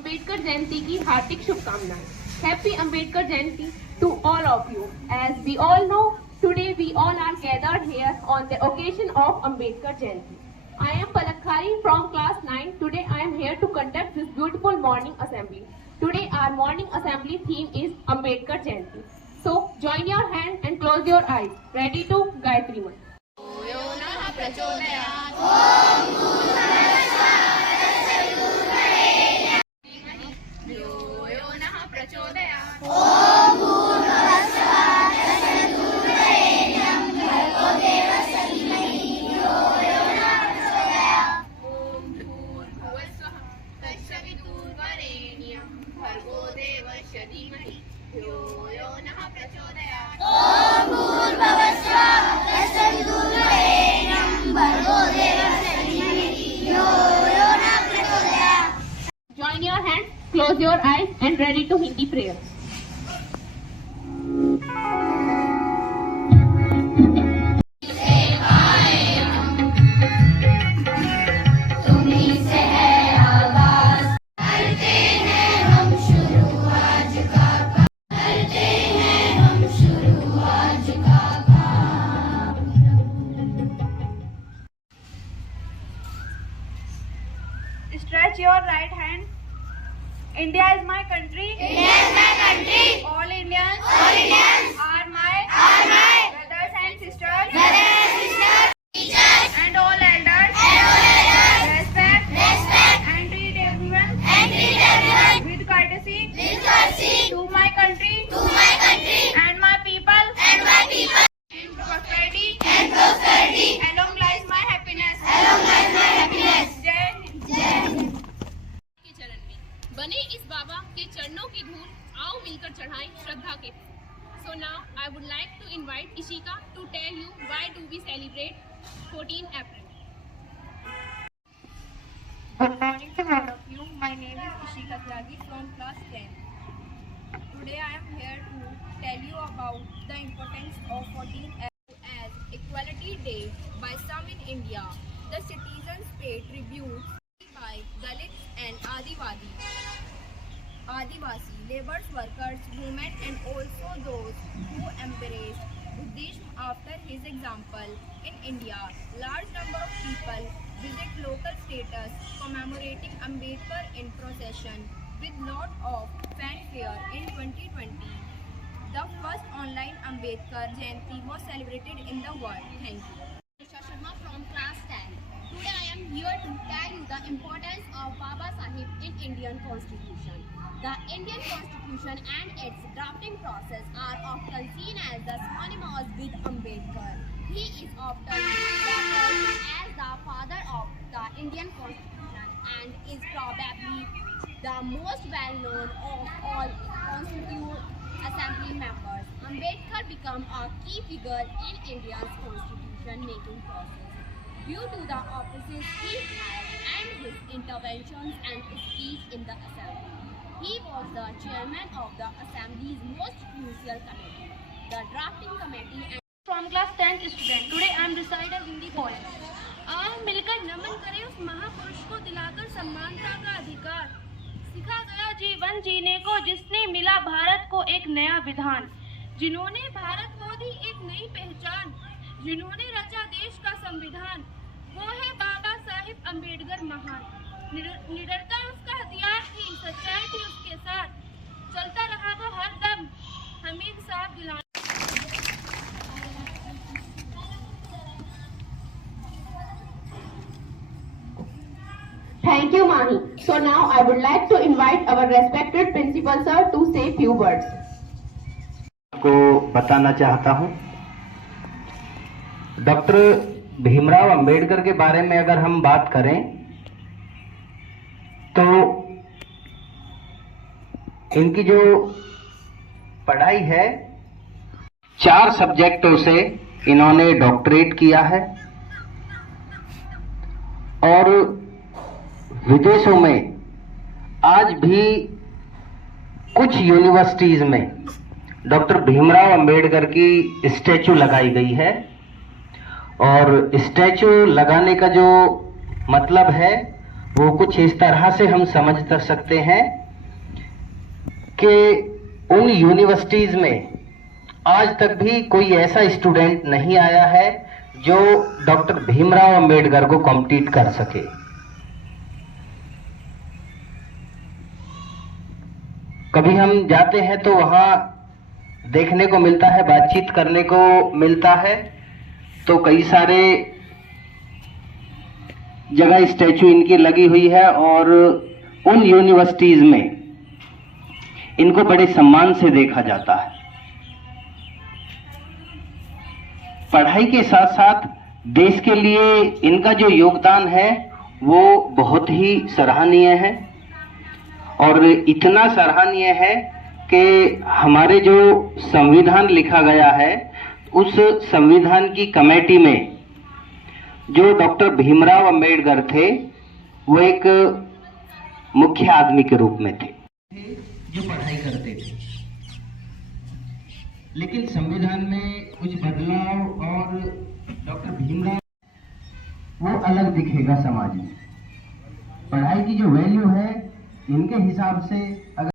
अम्बेडकर जयंती की हार्दिक शुभकामनाएं। Happy Ambedkar Jayanti to all of you. As we all know, today we all are gathered here on the occasion of Ambedkar Jayanti. I am Palakhari from class 9. Today I am here to conduct this beautiful morning assembly. Today our morning assembly theme is Ambedkar Jayanti. So join your hand and close your eyes. Ready to Gayatri Mantra. Join your hands, close your eyes and ready to Hindi prayer. Stretch your right hand. India is my country. India is my country. All Indians. All Indians Are my brothers and sisters. brothers and sisters, teachers, And all elders. and all elders. Respect. And treat everyone. With courtesy. With courtesy. To my country. To my country. And my people. And my people. In prosperity. And prosperity. Along lies my happiness. Along lies my happiness. Jai Hind. Jai Hind. के चरण में बने इस बाबा के चरणों की धूल, आओ मिलकर चढ़ाएं श्रद्धा के फूल। So now I would like to invite Ishika to tell you why do we celebrate 14 April. Good morning to all of you. My name is Ishika Tyagi from class 10. Today I am here to tell you about the importance of 14 April as Equality Day by some in India. The citizens pay tributes by Dalits and Adivasi, labour workers, women and also those who embraced Buddhism after his example. In India, large number of people visit local statues commemorating Ambedkar in procession with lot of fanfare in 2020. The first online Ambedkar Jayanti was celebrated in the world. Thank you. Nisha Sharma from class 10. Today I am here to tell you the importance of Baba Sahib in Indian Constitution. The Indian Constitution and its drafting process are often seen as the synonymous with Ambedkar. He is often referred as the father of the Indian Constitution and is probably the most well-known of all Constituent Assembly members. Ambedkar became a key figure in India's constitution-making process due to the offices he held and his interventions and speech in the Assembly. He was the chairman of the Assembly's most crucial committee, the drafting committee. And From class 10th student. Today I am reciting Hindi poem. आओ मिलकर नमन करें उस महापुरुष को दिलाकर समानता का अधिकार। सिखा गया जीवन जीने को जिसने मिला भारत को एक नया विधान, जिन्होंने भारत को दी एक नई पहचान, जिन्होंने रचा देश का संविधान, वो है बाबा साहिब अम्बेडकर महान। निडरता उसका हथियार थी, सच्चाई थी उसके साथ, चलता रहा वो हर दम हमें इंसाफ दिलाने। Thank you, Mahi. So now I would like to invite our respected principal sir to say few words. को बताना चाहता हूं, डॉक्टर भीमराव अंबेडकर के बारे में अगर हम बात करें तो इनकी जो पढ़ाई है 4 सब्जेक्टों से इन्होंने डॉक्टरेट किया है और विदेशों में आज भी कुछ यूनिवर्सिटीज में डॉक्टर भीमराव अंबेडकर की स्टैचू लगाई गई है। और स्टैचू लगाने का जो मतलब है वो कुछ इस तरह से हम समझ सकते हैं कि उन यूनिवर्सिटीज में आज तक भी कोई ऐसा स्टूडेंट नहीं आया है जो डॉक्टर भीमराव अंबेडकर को कॉम्पीट कर सके। कभी हम जाते हैं तो वहां देखने को मिलता है, बातचीत करने को मिलता है, तो कई सारे जगह स्टैचू इनकी लगी हुई है और उन यूनिवर्सिटीज में इनको बड़े सम्मान से देखा जाता है। पढ़ाई के साथ साथ देश के लिए इनका जो योगदान है वो बहुत ही सराहनीय है और इतना सराहनीय है कि हमारे जो संविधान लिखा गया है उस संविधान की कमेटी में जो डॉक्टर भीमराव अंबेडकर थे वो एक मुख्य आदमी के रूप में थे जो पढ़ाई करते थे। लेकिन संविधान में कुछ बदलाव और डॉक्टर भीमराव वो अलग दिखेगा समाज में। पढ़ाई की जो वैल्यू है इनके हिसाब से अगर